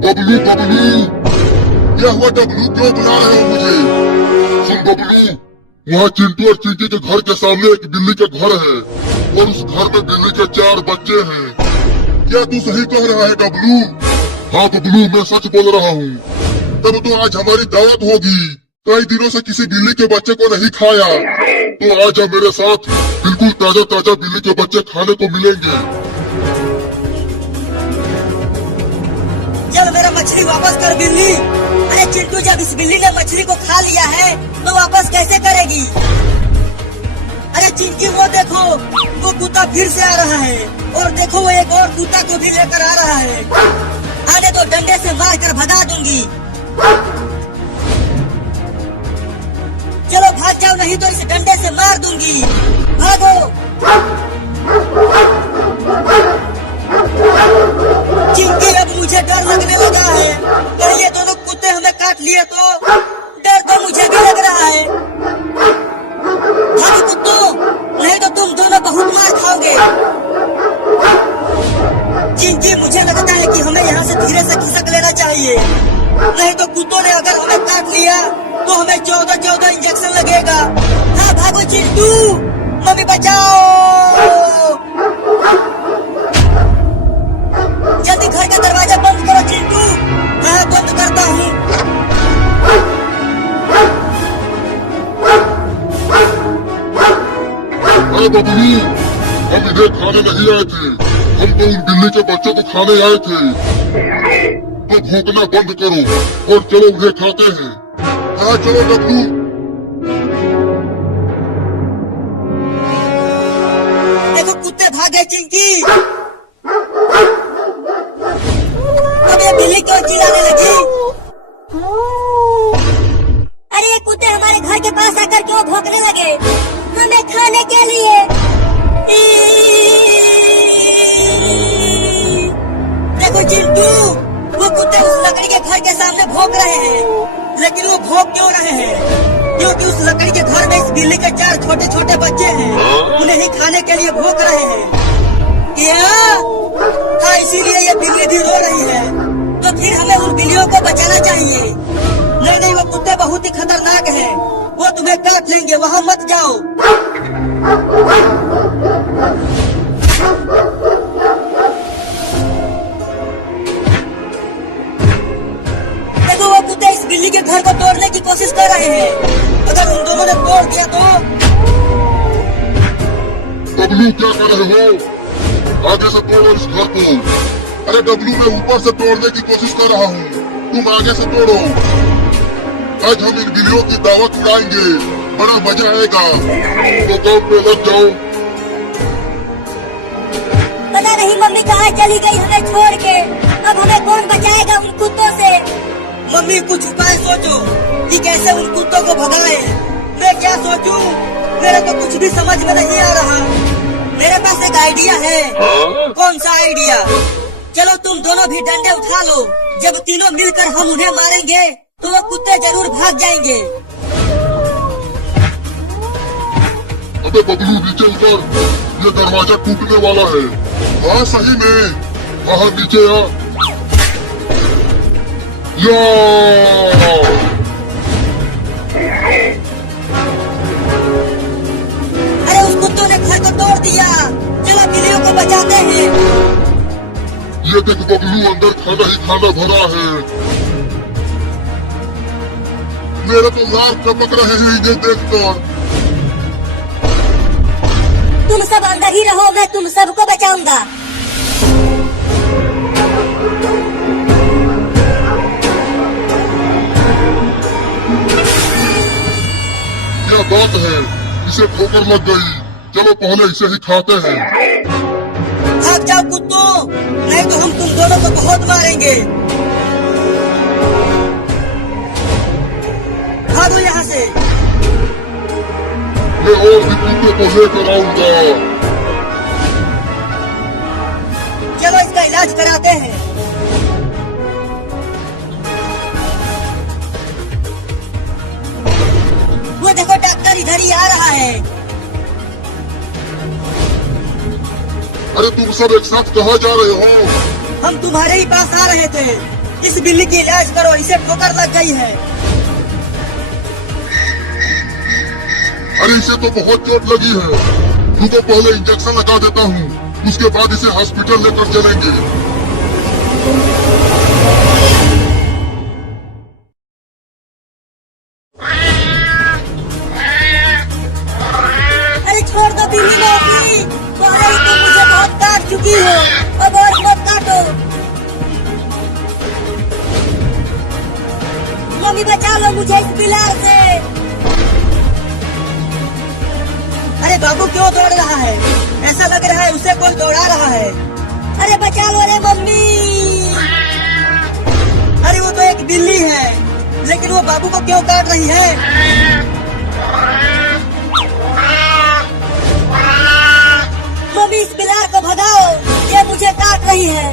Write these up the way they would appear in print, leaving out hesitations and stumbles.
बबलू बबलू, क्या हुआ डब्लू? क्यों बुला रहे हो मुझे? सुन बबलू, वहाँ चिंटू और चिंकी के घर के सामने एक बिल्ली का घर है और उस घर में बिल्ली के 4 बच्चे हैं। क्या तू सही कह रहा है डब्लू? हाँ बबलू, मैं सच बोल रहा हूँ। तब तो आज हमारी दावत होगी। कई दिनों से किसी बिल्ली के बच्चे को नहीं खाया, तो आज आप मेरे साथ बिल्कुल ताजा ताजा बिल्ली के बच्चे खाने को मिलेंगे। चल मेरा मछली वापस कर बिल्ली। अरे चिंटू, जब इस बिल्ली ने मछली को खा लिया है तो वापस कैसे करेगी? अरे चिंकी, वो देखो, वो कुत्ता फिर से आ रहा है और देखो वो एक और कुत्ता को भी लेकर आ रहा है। आने तो डंडे से मार कर भगा दूंगी। चलो भाग जाओ, नहीं तो इस डंडे से मार दूंगी। भागो। चिंकी, अब मुझे डर लगने लगा है। कहीं ये दोनों कुत्ते हमें काट लिए तो? डर तो मुझे भी लग रहा है। भागो कुत्तों, नहीं तो तुम दोनों बहुत मार खाओगे। चिंकी, मुझे लगता है कि हमें यहाँ से धीरे से खिसक लेना चाहिए, नहीं तो कुत्तों ने अगर हमें काट लिया तो हमें 14 इंजेक्शन लगेगा। हाँ भागो चिंटू, मम्मी बचाओ। जल्दी घर का दरवाजा बंद करो चिंटू। हाँ बंद करता हूँ। अरे बबलू, हम इधर खाने नहीं आए थे, हम तो उन बिल्ली के बच्चों को खाने आए थे। तो भौंकना बंद करो और चलो उन्हें खाते हैं। हाँ चलो डब्लू। देखो कुत्ते भागे चिंकी। अब ये बिल्ली क्यों चिल्लाने लगी? अरे ये कुत्ते हमारे घर के पास आकर क्यों भौंकने लगे? हमें खाने के लिए। देखो चिंटू, वो कुत्ते उस लकड़ी के घर के सामने भौंक रहे हैं, लेकिन वो भौंक क्यों रहे हैं? क्योंकि उस लकड़ी के घर में इस बिल्ली के 4 छोटे छोटे बच्चे हैं, उन्हें ही खाने के लिए भौंक रहे हैं। क्या? हाँ, इसीलिए ये बिल्ली भी रो रही है। तो फिर हमें उन बिल्लियों को बचाना चाहिए। नहीं, वो कुत्ते बहुत ही खतरनाक हैं, वो तुम्हें काट लेंगे, वहाँ मत जाओ। देखो वो कुत्ते इस बिल्ली के घर को तोड़ने की कोशिश कर रहे हैं। अगर उन दोनों ने तोड़ दिया तो? डब्लू, क्या कर रहे हो? आगे से तोड़ो इस घर को। अरे डब्लू, मैं ऊपर से तोड़ने की कोशिश कर रहा हूँ, तुम आगे से तोड़ो। आज हम इन बिल्लियों की दावत उड़ाएंगे, बड़ा मजा आएगा। तो काम पे लग जाओ। पता नहीं मम्मी कहाँ चली गई हमें छोड़ के। अब हमें कौन बचाएगा उन कुत्तों से? मम्मी कुछ उपाय सोचो कि कैसे उन कुत्तों को भगाए। मैं क्या सोचूं? मेरे को कुछ भी समझ में नहीं आ रहा। मेरे पास एक आइडिया है। कौन सा आइडिया? चलो तुम दोनों भी डंडे उठा लो। जब तीनों मिलकर हम उन्हें मारेंगे तो वो कुत्ते जरूर भाग जाएंगे। अबे बबलू, नीचे उतर, ये दरवाजा टूटने वाला है। हाँ सही में। हाँ नीचे आ। या! अरे उस कुत्तों ने घर को तोड़ दिया। चलो बिल्लियों को बचाते हैं। ये देख बबलू, अंदर खाना ही खाना भरा है। मेरे तो लाल टपक रहे हैं इन्हें देखकर। तुम सब अंदर ही रहो, मैं तुम सबको बचाऊंगा। क्या बात है, इसे ठोकर लग गई। चलो पहले इसे ही खाते हैं। भाग जाओ कुत्तों, नहीं तो हम तुम दोनों को बहुत मारेंगे। भागो यहाँ से। मैं और भी कुत्ते को लेकर आऊंगा। चलो इसका इलाज कराते हैं। वो देखो डॉक्टर इधर ही आ रहा है। अरे तुम सब एक साथ कहाँ जा रहे हो? हम तुम्हारे ही पास आ रहे थे। इस बिल्ली की इलाज करो, इसे ठोकर लग गई है। अरे इसे तो बहुत चोट लगी है। रुको पहले इंजेक्शन लगा देता हूँ, उसके बाद इसे हॉस्पिटल लेकर चलेंगे। अरे छोड़ दो बिल्ली मौसी, पहले ही तुम मुझे बहुत काट चुकी हो, अब और मत काटो। मम्मी बचा लो मुझे इस बिलार से। अरे बाबू क्यों दौड़ रहा है? ऐसा लग रहा है उसे कोई दौड़ा रहा है। अरे बचा लो रे मम्मी। अरे वो तो एक बिल्ली है, लेकिन वो बाबू को क्यों काट रही है? मम्मी इस बिलार को भगाओ, ये मुझे काट रही है।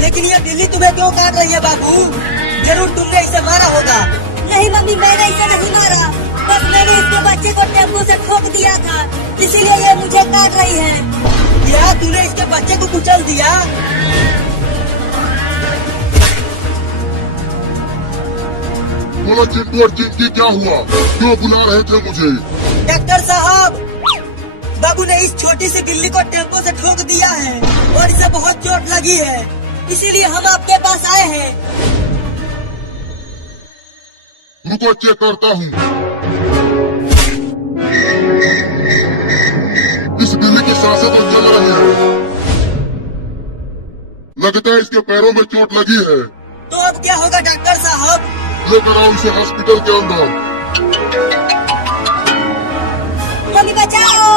लेकिन ये बिल्ली तुम्हें क्यों काट रही है बाबू? जरूर तुमने इसे मारा होगा। नहीं मम्मी, मैंने इसे नहीं मारा, बस मैंने इसके बच्चे को टेम्पो से ठोक दिया था, इसीलिए ये मुझे काट रही है। क्या तूने इसके बच्चे को कुचल दिया? बोलो चिंटू और चिंकी, क्या हुआ? क्यों बुला रहे थे मुझे? डॉक्टर साहब, बाबू ने इस छोटी सी बिल्ली को टेम्पो से ठोक दिया है और इसे बहुत चोट लगी है, इसीलिए हम आपके पास आए हैं। रुको चेक करता हूँ। इस बिल्ली की सांसें तो चल रही है। लगता है इसके पैरों में चोट लगी है। तो अब क्या होगा डॉक्टर साहब? लेकर आओ इसे हॉस्पिटल के अंदर। मम्मी बचाओ।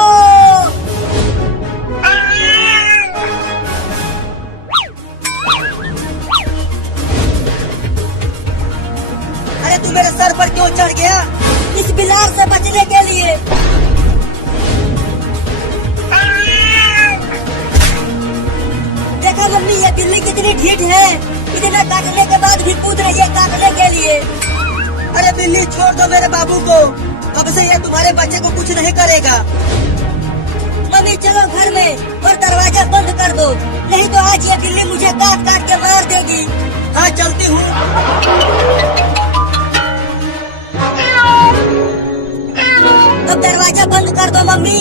अरे तू मेरे सर पर क्यों चढ़ गया? इस बिलार से बचने के लिए। देखा मम्मी, ये बिल्ली कितनी ढीठ है, इतना काटने के बाद भी कूद रही है काटने के लिए। अरे बिल्ली छोड़ दो मेरे बाबू को, अब से ये तुम्हारे बच्चे को कुछ नहीं करेगा। मम्मी चलो घर में और दरवाजा बंद कर दो, नहीं तो आज ये बिल्ली मुझे काट काट के मार देगी। हाँ चलती हूँ। अब दरवाजा बंद कर दो मम्मी।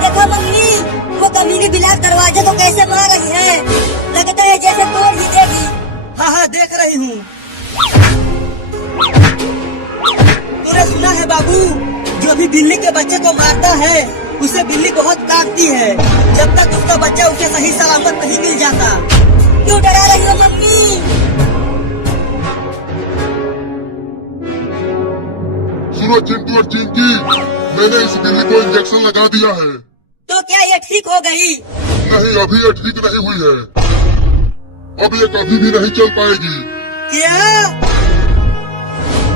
देखो मम्मी, वो कमीनी बिलार दरवाजे को कैसे मार रही है, लगता है जैसे तोड़ ही देगी। हाँ हाँ देख रही हूँ। तूने सुना है बाबू, जो भी बिल्ली के बच्चे को मारता है उसे बिल्ली बहुत काटती है, जब तक उसका बच्चा उसे सही सलामत नहीं मिल जाता। क्यों डरा रही हो मम्मी? सुनो चिंटू और चिंकी, मैंने इस बिल्ली को इंजेक्शन लगा दिया है। तो क्या ये ठीक हो गई? नहीं, अभी ये ठीक नहीं हुई है। अब ये कभी भी नहीं चल पाएगी। क्या?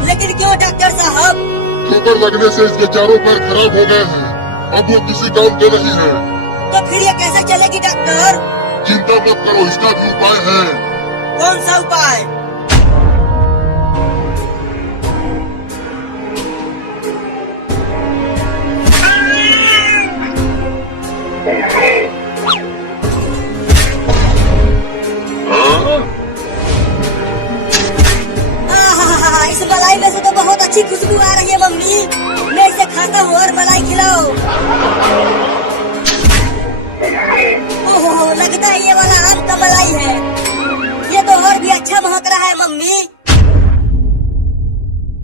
लेकिन क्यों डॉक्टर साहब? ठोकर लगने से इसके चारों पैर खराब हो गए हैं, अब वो किसी काम के नहीं है। तो फिर ये कैसे चलेगी डॉक्टर? चिंता मत करो, इसका भी उपाय है। कौन सा उपाय? इस मलाई में से तो बहुत अच्छी खुशबू आ रही है मम्मी, मैं इसे खाता हूँ और मलाई खिलाओ। ओहो, लगता है ये वाला आम का मलाई है, ये तो और भी अच्छा महक रहा है मम्मी।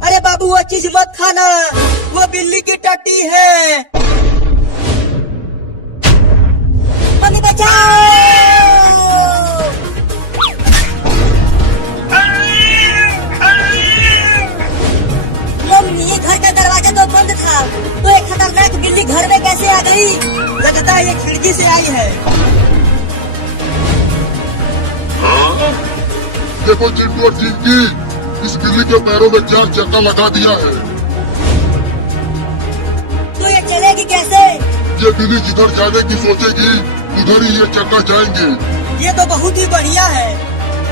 अरे बाबू वो चीज मत खाना, वो बिल्ली की टट्टी है। मम्मी बचाओ। मम्मी घर का दरवाजा तो बंद था, तो एक खतरनाक बिल्ली घर में कैसे आ गई? लगता है ये खिड़की से आई है। देखो चिंटू और चिंकी, इस बिल्ली के पैरों में 4 चक्का लगा दिया है। तो ये चलेगी कैसे? ये बिल्ली जिधर जाने की सोचेगी उधर ही ये चक्का जाएंगे। ये तो बहुत ही बढ़िया है।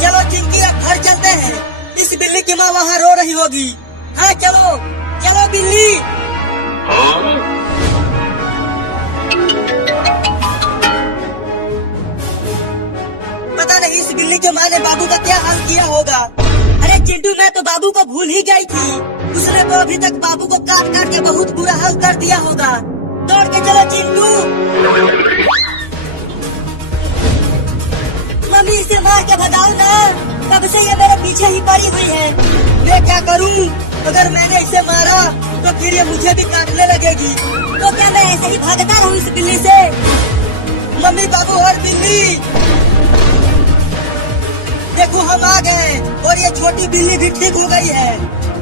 चलो चिंकी अब घर चलते हैं, इस बिल्ली की माँ वहाँ रो रही होगी। हाँ चलो चलो बिल्ली। होगा। अरे चिंटू, मैं तो बाबू को भूल ही गई थी। उसने तो अभी तक बाबू को काट काट के बहुत बुरा हाल कर दिया होगा। दौड़ के चलो चिंटू। मम्मी, इसे मार के भगाओ ना, कब से ये मेरे पीछे ही पड़ी हुई है। मैं क्या करूं? अगर मैंने इसे मारा तो फिर ये मुझे भी काटने लगेगी। तो क्या मैं ऐसे ही भागता रहूं इस बिल्ली से? मम्मी, बाबू और बिल्ली, देखो हम आ गए और ये छोटी बिल्ली भी ठीक हो गई है।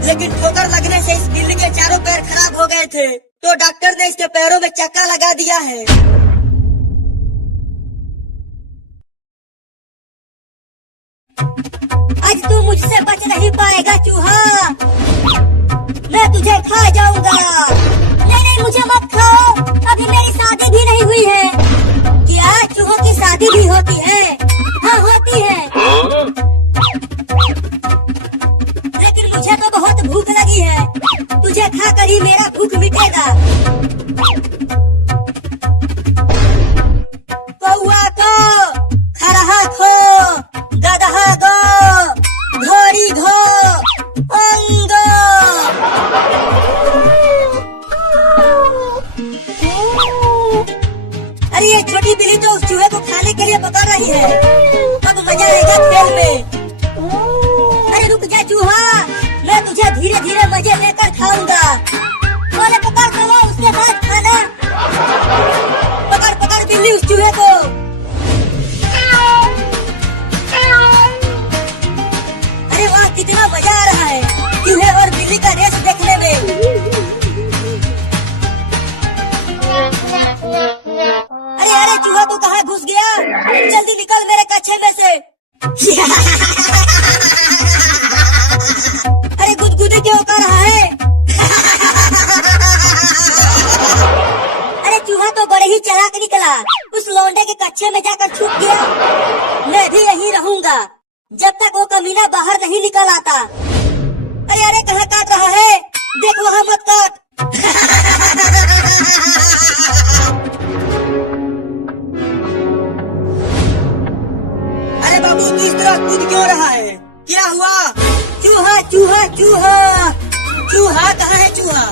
लेकिन ठोकर लगने से इस बिल्ली के चारों पैर खराब हो गए थे, तो डॉक्टर ने इसके पैरों में चक्का लगा दिया है। आज तू मुझसे बच नहीं पाएगा चूहा, मैं तुझे खा जाऊंगा। नहीं नहीं, मुझे मत खाओ, अभी मेरी शादी भी नहीं हुई है। क्या चूहों की शादी भी होती है? हाँ होती है, लेकिन मुझे तो बहुत भूख लगी है। तुझे खाकर ही मेरा भूख मिटेगा। कौआ को, खरहा को, गदहा को, घोड़ी को, अंगो। अरे ये छोटी बिल्ली तो उस चूहे को खाने के लिए पकड़ रही है। अब मजा आएगा खेल में। अरे रुक जा चूहा, मैं तुझे धीरे धीरे मजे लेकर खाऊंगा। बोले पकड़ चलो, उसके साथ खाना। पकड़ पकड़ बिल्ली उस चूहे को। अरे वाह, कितना मजा आ रहा है चूहे और बिल्ली का रेस देखने में। अरे अरे, चूहा तू कहाँ घुस गया? जल्दी निकल मेरे कच्छे में से। अरे गुदगुदी क्यों कर रहा है? अरे चूहा तो बड़े ही चालाक निकला, उस लौंडे के कच्छे में जाकर छुप गया। मैं भी यहीं रहूंगा जब तक वो कमीना बाहर नहीं निकल आता। अरे अरे, कहाँ काट रहा है? देख वहाँ मत काट। अरे बाबू, तू इस तरह कूद क्यों रहा है? क्या हुआ? चूहा चूहा चूहा, चूहा कहाँ है चूहा?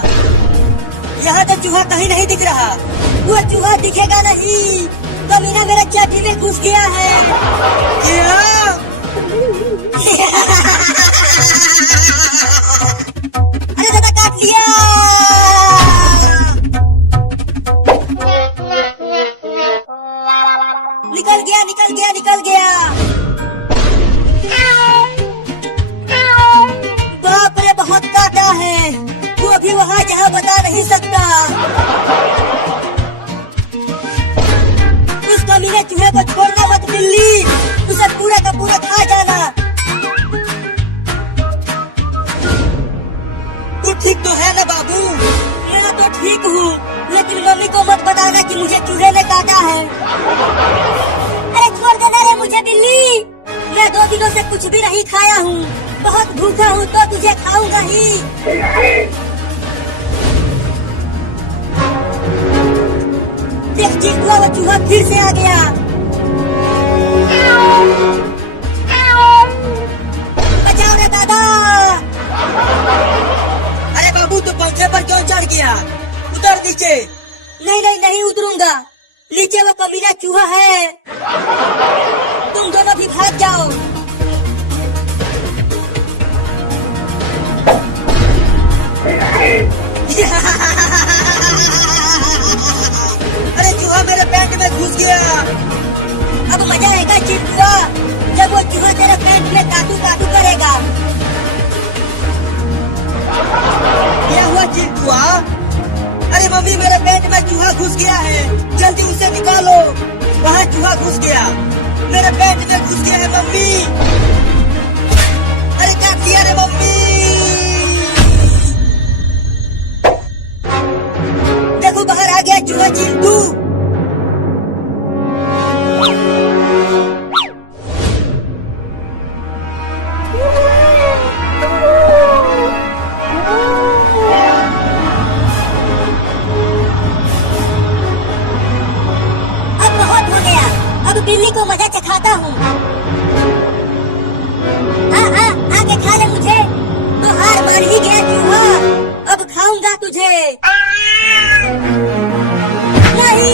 यहाँ तो चूहा कहीं नहीं दिख रहा। वो चूहा दिखेगा नहीं, कमीना मेरे चड्डी में घुस गया है। क्या? अरे दादा, काट लिया। निकल गया निकल गया निकल गया। बाप रे, बहुत काटा है। वो भी वहाँ जहाँ बता नहीं सकता। उस कमीने चूहे को छोड़ना मत बिल्ली, उसे पूरा का पूरा खा जाना। तू ठीक तो है ना बाबू? मैं तो ठीक हूँ, लेकिन मम्मी को मत बताना कि मुझे चूहे ने काटा है। अरे छोड़ देना रे मुझे बिल्ली, मैं 2 दिनों से कुछ भी नहीं खाया हूँ। बहुत भूखा हूँ तो तुझे खाऊंगा ही। देख चिंटुआ, वो चूहा फिर से आ गया। बचाओ रे दादा। अरे बाबू, तो पंखे पर क्यों चढ़ गया? उतर नीचे। नहीं नहीं नहीं उतरूंगा, नीचे वो कमीना चूहा है। तुम दोनों भी भाग जाओ। अरे चूहा मेरे पेट में घुस गया। अब मजा आएगा चिंटुआ, जब वो चूहा तेरे पेट में काटू काटू करेगा। क्या हुआ चिंटुआ? अरे मम्मी, मेरे पेट में चूहा घुस गया है, जल्दी उसे निकालो। वहाँ चूहा घुस गया, मेरे पेट में घुस गया है मम्मी। अरे काट दिया रे मम्मी। देखो बाहर आ गया चूहा चिंटू। अब बिल्ली को मजा चखाता हूँ। हाँ हाँ के खा ले मुझे तो हार मान ही गया चूहा। अब खाऊंगा तुझे। नहीं।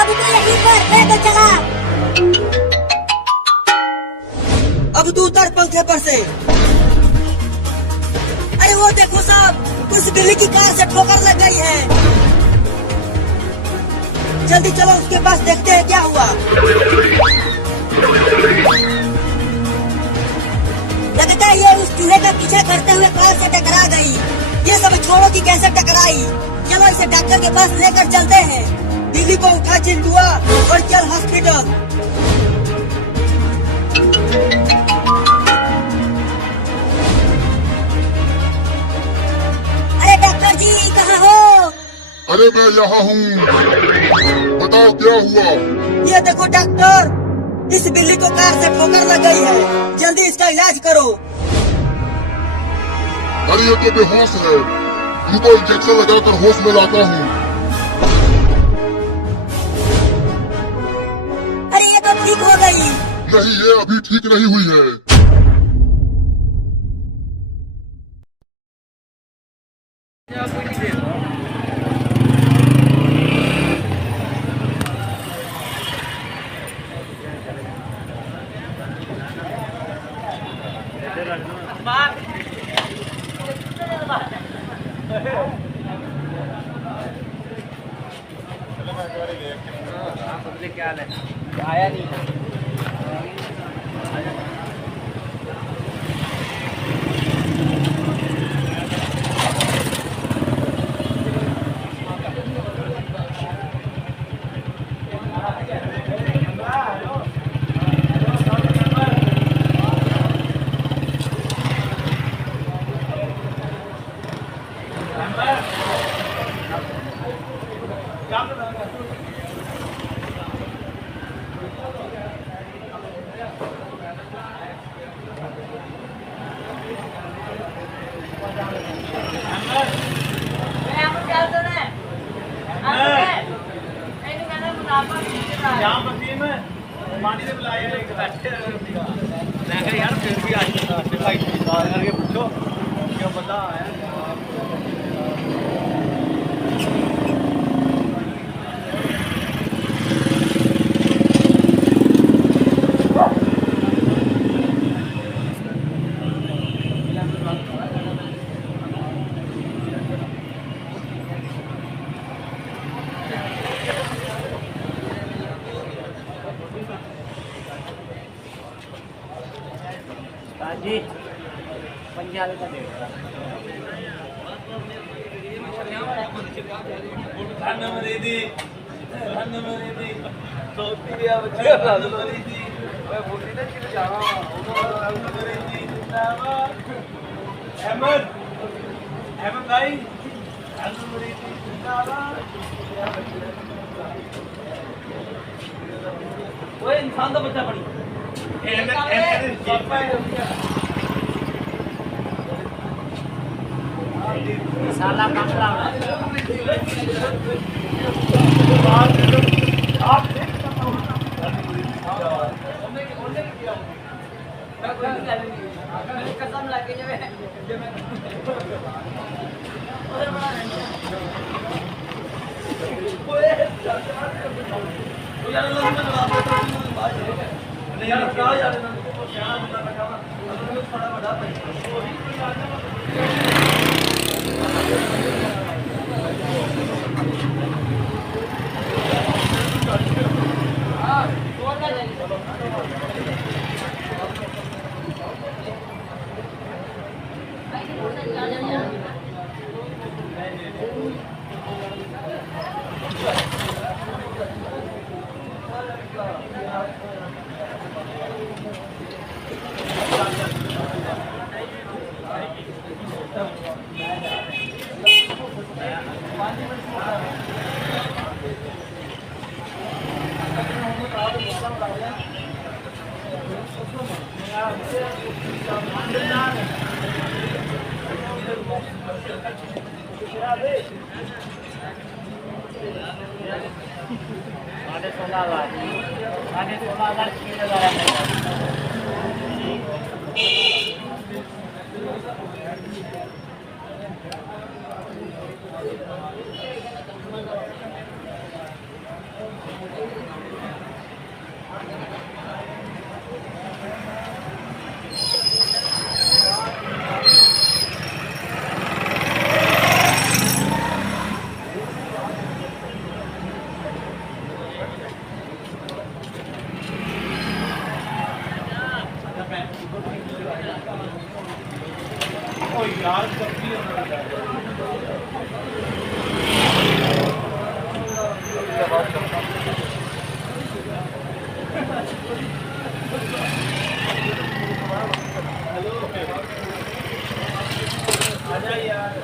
अब तो यहीं पर मैं तो चला। अब तू उतर पंखे पर से। अरे वो देखो साहब, उस बिल्ली की कार से ठोकर लग गई है। जल्दी चलो उसके पास देखते हैं क्या हुआ। लगता है ये उस चूहे का पीछा करते हुए कार से टकरा गई। ये सब छोड़ो कि कैसे टकराई। चलो इसे डॉक्टर के पास लेकर चलते हैं। बिल्ली को उठा चिंटुआ और चल हॉस्पिटल। अरे डॉक्टर जी कहाँ हो? अरे मैं यहाँ हूँ, बताओ क्या हुआ? ये देखो डॉक्टर, इस बिल्ली को कार से ठोकर लग गई है। जल्दी इसका इलाज करो। अरे ये तो बेहोश है, रुको इंजेक्शन लगाकर होश में लाता हूँ। अरे ये तो ठीक हो गई। नहीं, ये अभी ठीक नहीं हुई है। क्या हाल है? आया नहीं। पानी से बुलाया एक बैठे यार फिर भी आज करके पूछो क्या पता है। जी पंजाब का डेढ़ अहमद भाई वो इंसान का बच्चा बनी साला कमरा कसम लगे 16,500 16,000 3,000 यार सब्जी आजा यार